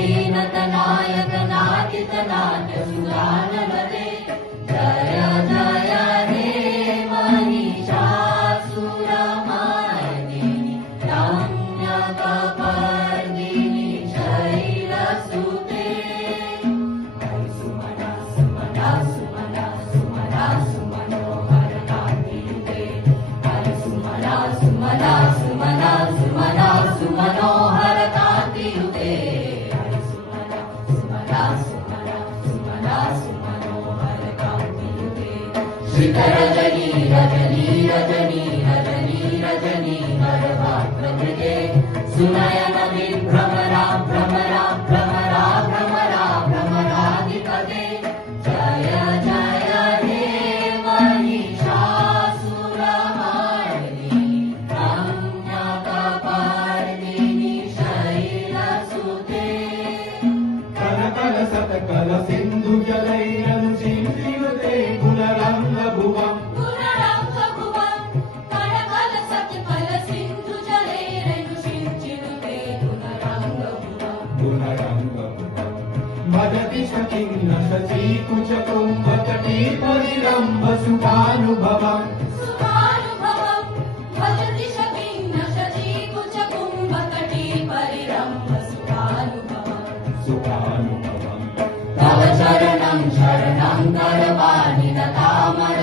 नदीनतनायक नाथित नाट्य सुरानलते जय जय हे महिषासुरमर्दिनि रम्यकपर्दिनि शैलसुते सुमना सुमना सुमना सुमना सुमनोहरकान्तियुते सुमना सुमना सुमना सुमना सुमनोहरकान्तियुते सुमना सुमना सुमना सुमनोहरकान्तियुते श्रितरजनी रजनी रजनी रजनी रजनी गर्भाप्रकृते सुनयन विभ्रमरा भ्रमरा भ्रमरा भ्रमरा भ्रमराधिपते जय जय हे महिषासुरमर्दिनि रम्यकपर्दिनि शैलसुते कनकल सतकल सिंधु जलैरनुचिन्तिनुते गुणरङ्गभुवम् गुणरङ्गभुवम् कनकल सत्कल सिन्धु जलैरनुचिन्तिनुते गुणरङ्गभुवम् गुणरङ्गभुवम् भजति शकीं न शचीकुचकुम्भतटी परिरम्भ सुखानुभवम् सुखानुभवम् भजति शकीं न शचीकुचकुम्भतटी परिरम्भ सुखानुभवम् सुखानुभवम् तव चरणं शरणं करवाणि दतामर